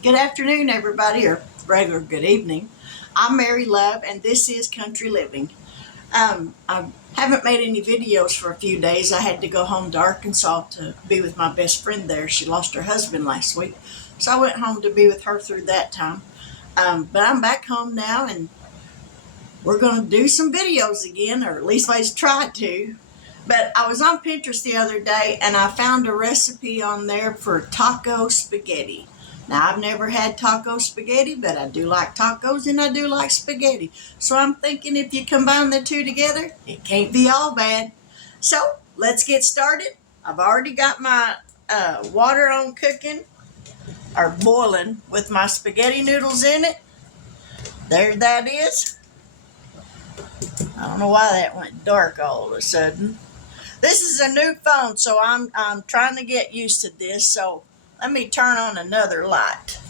Good afternoon, everybody, or regular good evening. I'm Mary Love, and this is Country Living. I haven't made any videos for a few days. I had to go home to Arkansas to be with my best friend there. She lost her husband last week, so I went home to be with her through that time. But I'm back home now, and we're going to do some videos again, or at least I tried to. But I was on Pinterest the other day and I found a recipe on there for taco spaghetti. Now, I've never had taco spaghetti, but I do like tacos and I do like spaghetti. So I'm thinking if you combine the two together, it can't be all bad. So let's get started. I've already got my water on cooking or boiling with my spaghetti noodles in it. There that is. I don't know why that went dark all of a sudden. This is a new phone, so I'm trying to get used to this. So let me turn on another light.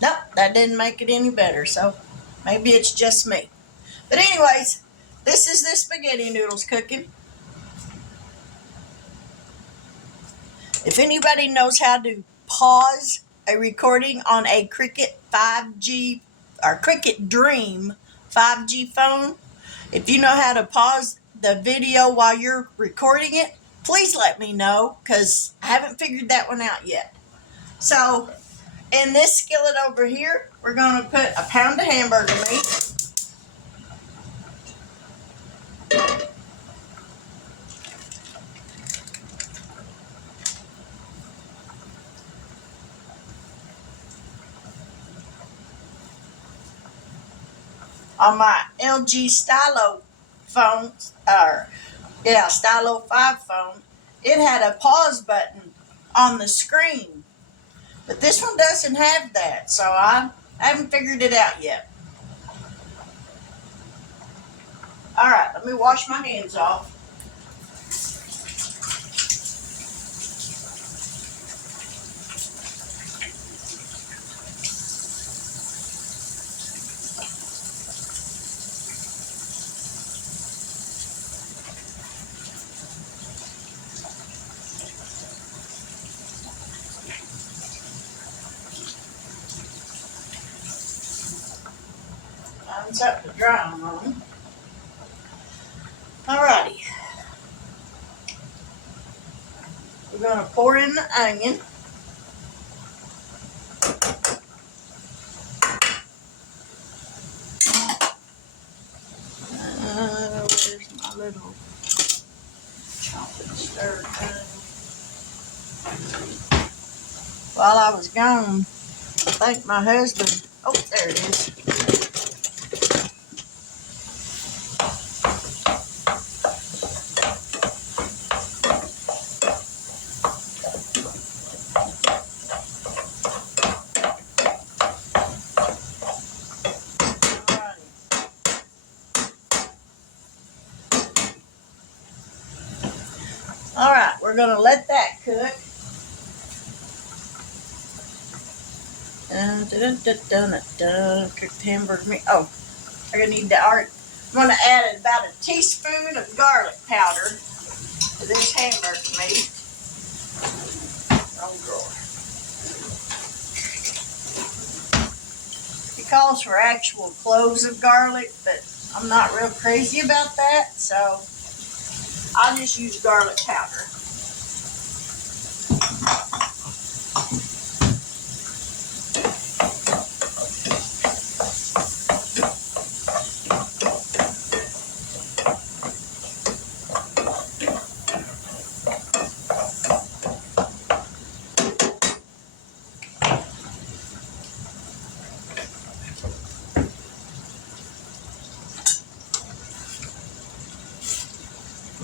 Nope, that didn't make it any better. So maybe it's just me. But anyways, this is the spaghetti noodles cooking. If anybody knows how to pause a recording on a Cricket 5G or Cricket Dream 5G phone, if you know how to pause the video while you're recording it, please let me know because I haven't figured that one out yet. So in this skillet over here, we're going to put a pound of hamburger meat. On my LG Stylo phone, Stylo 5 phone, it had a pause button on the screen. But this one doesn't have that, so I haven't figured it out yet. All right, let me wash my hands off. It's up to dry on them. Alrighty. We're going to pour in the onion. Where's my little chopping stir thing? While I was gone, I think my husband, oh, there it is. All right, we're going to let that cook. Cooked hamburger meat. Oh, I'm going to need the art. I'm going to add about a teaspoon of garlic powder to this hamburger meat. Oh, God. It calls for actual cloves of garlic, but I'm not real crazy about that, so I'll just use garlic powder.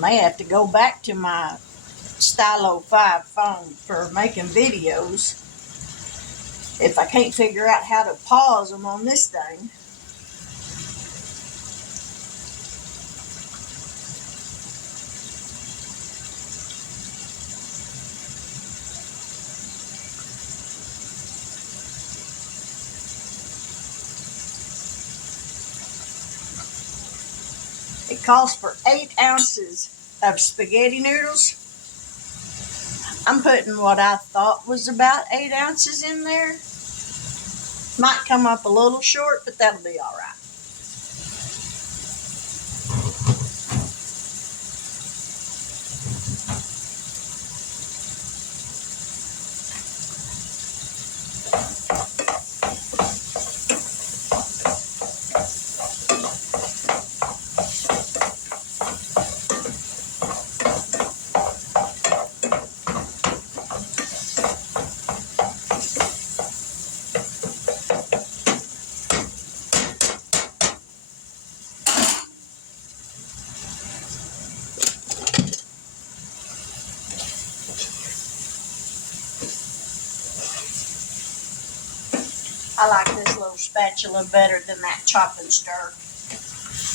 May have to go back to my Stylo 5 phone for making videos if I can't figure out how to pause them on this thing. It calls for 8 ounces of spaghetti noodles. I'm putting what I thought was about 8 ounces in there. Might come up a little short, but that'll be all right. I like this little spatula better than that chop and stir.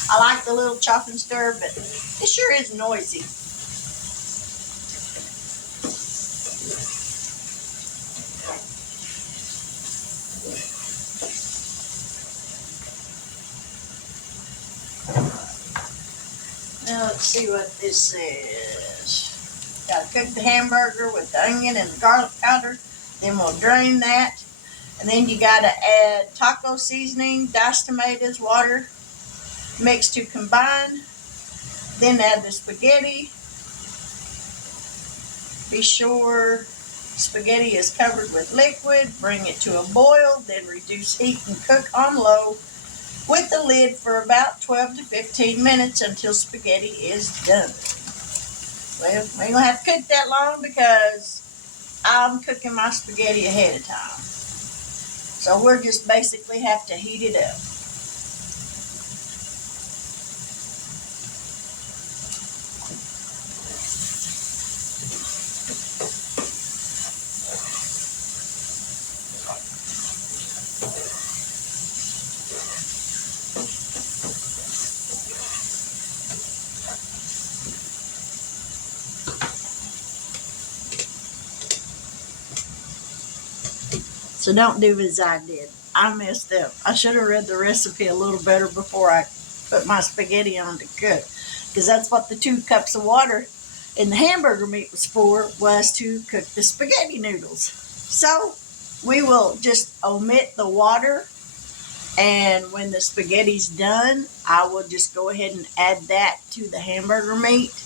I like the little chop and stir, but it sure is noisy. Now let's see what this is. Gotta cook the hamburger with the onion and the garlic powder. Then we'll drain that. And then you gotta add taco seasoning, diced tomatoes, water, mix to combine. Then add the spaghetti. Be sure spaghetti is covered with liquid. Bring it to a boil, then reduce heat and cook on low with the lid for about 12 to 15 minutes until spaghetti is done. Well, we ain't gonna have to cook that long because I'm cooking my spaghetti ahead of time. So we'll just basically have to heat it up. So don't do as I did. I messed up. I should have read the recipe a little better before I put my spaghetti on to cook. Because that's what the 2 cups of water in the hamburger meat was to cook the spaghetti noodles. So we will just omit the water. And when the spaghetti's done, I will just go ahead and add that to the hamburger meat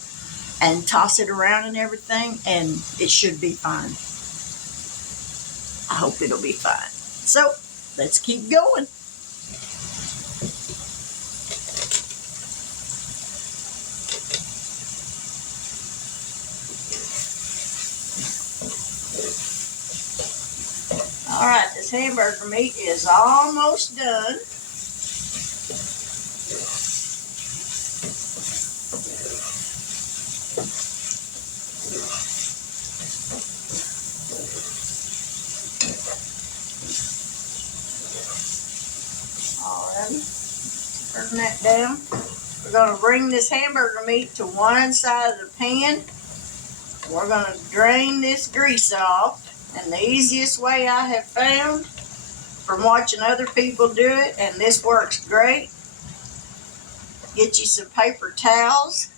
and toss it around and everything. And it should be fine. I hope it'll be fine. So let's keep going. All right, this hamburger meat is almost done. Turn that down. We're going to bring this hamburger meat to one side of the pan. We're going to drain this grease off. And the easiest way I have found from watching other people do it, and this works great, get you some paper towels.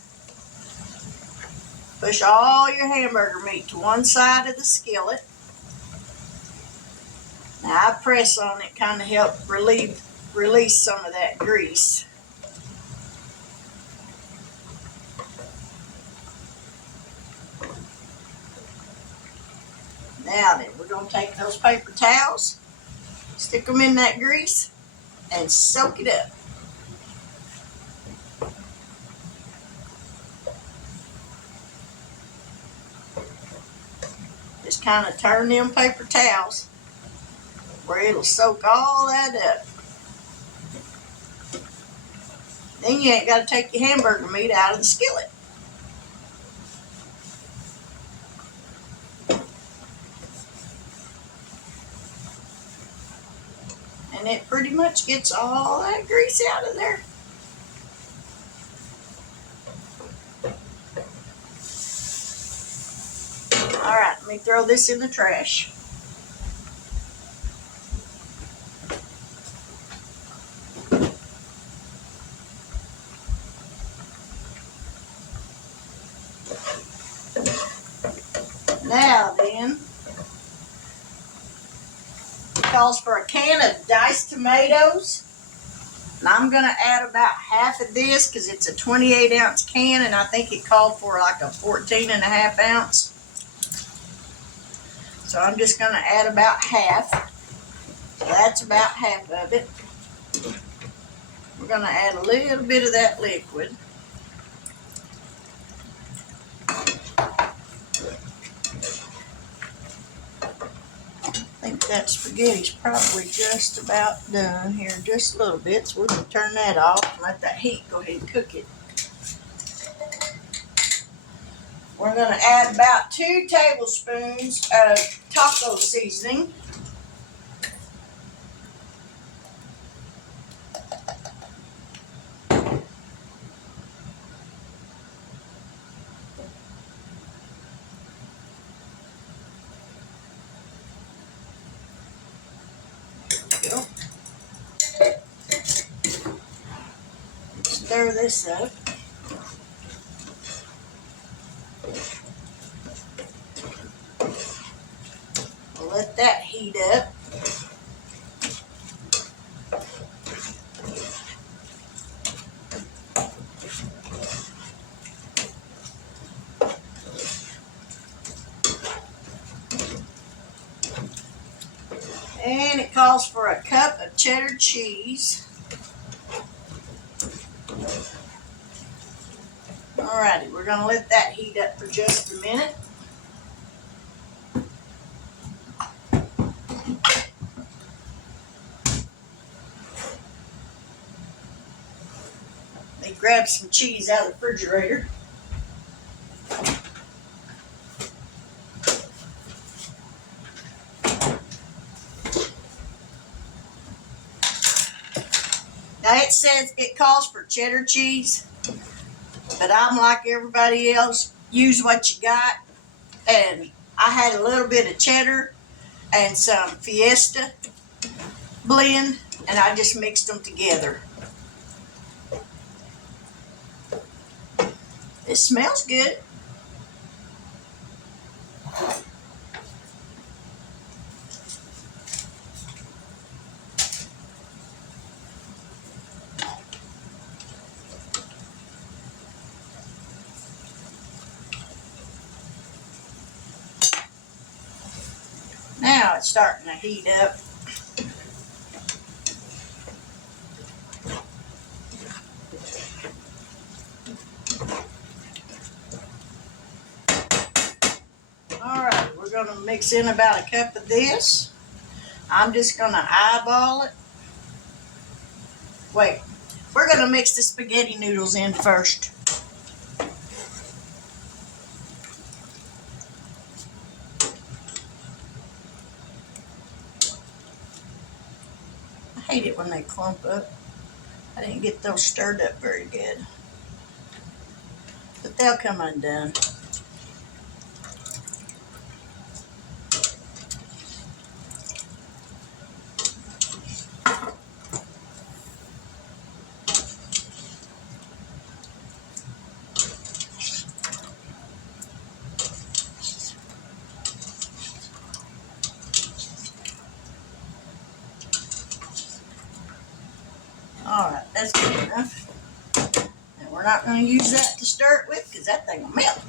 Push all your hamburger meat to one side of the skillet. Now I press on it, kind of help release some of that grease. Now then, we're going to take those paper towels, stick them in that grease, and soak it up. Just kind of turn them paper towels where it'll soak all that up. Then you ain't got to take your hamburger meat out of the skillet. And it pretty much gets all that grease out of there. All right, let me throw this in the trash. Now then, it calls for a can of diced tomatoes. And I'm going to add about half of this because it's a 28-ounce can, and I think it called for like a 14.5-ounce. So I'm just going to add about half. So that's about half of it. We're going to add a little bit of that liquid. I think that spaghetti's probably just about done here, just a little bit. So we're going to turn that off and let that heat go ahead and cook it. We're going to add about 2 tablespoons of taco seasoning. Stir this up. We'll let that heat up. And it calls for a cup of cheddar cheese. Alrighty, we're going to let that heat up for just a minute. Let me grab some cheese out of the refrigerator. Now it says it calls for cheddar cheese, but I'm like everybody else, use what you got. And I had a little bit of cheddar and some Fiesta blend, and I just mixed them together. It smells good. Now it's starting to heat up. Alright, we're going to mix in about a cup of this. I'm just going to eyeball it. Wait, we're going to mix the spaghetti noodles in first. I hate it when they clump up. I didn't get those stirred up very good. But they'll come undone. Alright, that's good enough. And we're not going to use that to stir it with because that thing will melt.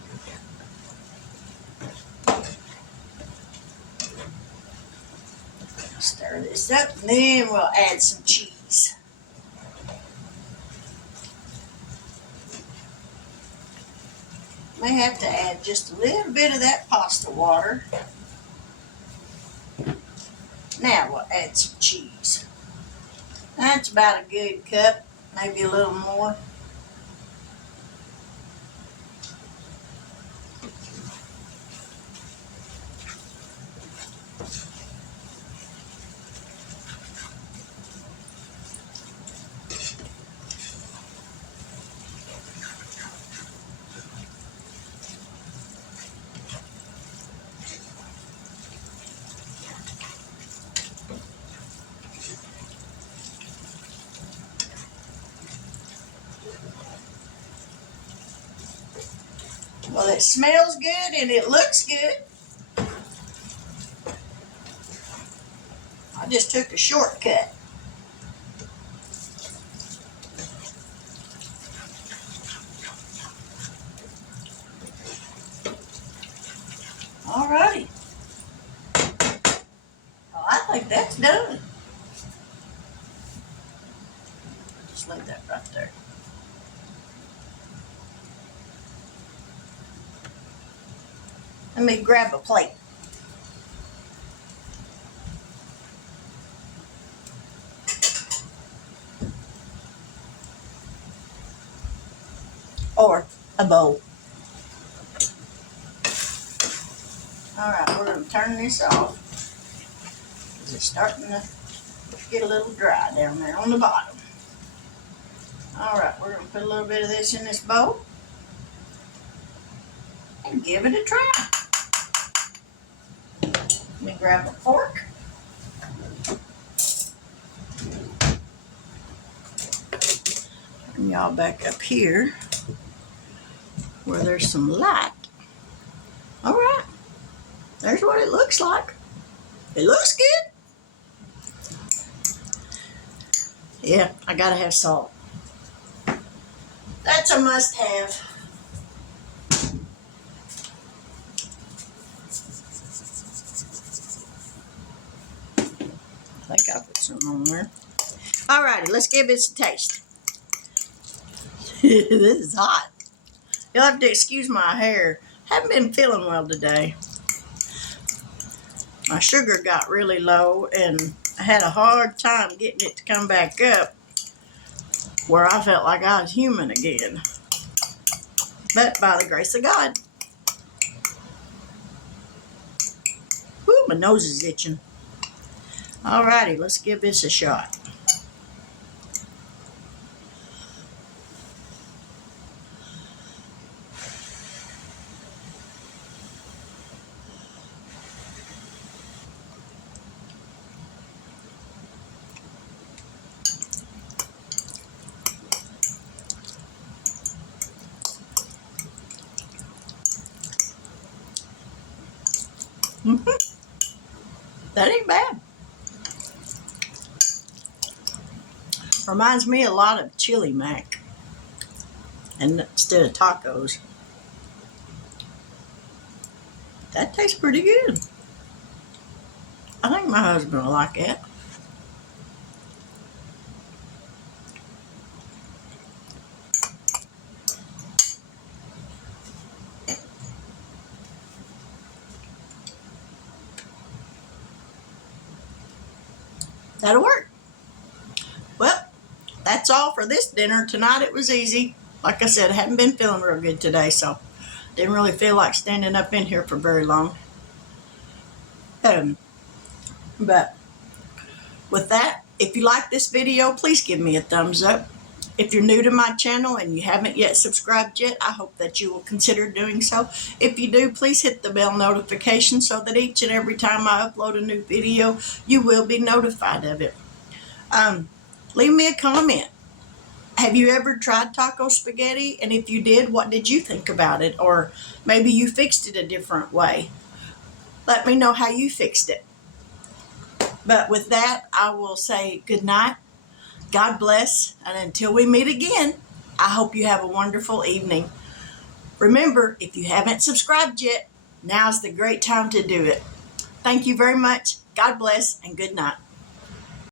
Stir this up, and then we'll add some cheese. May have to add just a little bit of that pasta water. Now we'll add some cheese. That's about a good cup, maybe a little more. Well, it smells good and it looks good. just took a shortcut. Alrighty. Well, I think that's done. Just leave that right there. Let me grab a plate. Or a bowl. Alright, we're going to turn this off. Because it's starting to get a little dry down there on the bottom. Alright, we're going to put a little bit of this in this bowl. And give it a try. Let me grab a fork. Turn y'all back up here where there's some light. Alright. There's what it looks like. It looks good. Yeah, I gotta have salt. That's a must-have. I think I put some on there. Alrighty, let's give it a taste. This is hot. You'll have to excuse my hair. Haven't been feeling well today. My sugar got really low and I had a hard time getting it to come back up where I felt like I was human again. But by the grace of God. Whew, my nose is itching. Alrighty, let's give this a shot. That ain't bad. Reminds me a lot of chili mac. And instead of tacos. That tastes pretty good. I think my husband will like it. That'll work. Well, that's all for this dinner. Tonight it was easy. Like I said, I haven't been feeling real good today, so didn't really feel like standing up in here for very long. But with that, if you like this video, please give me a thumbs up. If you're new to my channel and you haven't yet subscribed yet, I hope that you will consider doing so. If you do, please hit the bell notification so that each and every time I upload a new video, you will be notified of it. Leave me a comment. Have you ever tried taco spaghetti? And if you did, what did you think about it? Or maybe you fixed it a different way. Let me know how you fixed it. But with that, I will say good night. God bless. And until we meet again, I hope you have a wonderful evening. Remember, if you haven't subscribed yet, now's the great time to do it. Thank you very much. God bless and good night.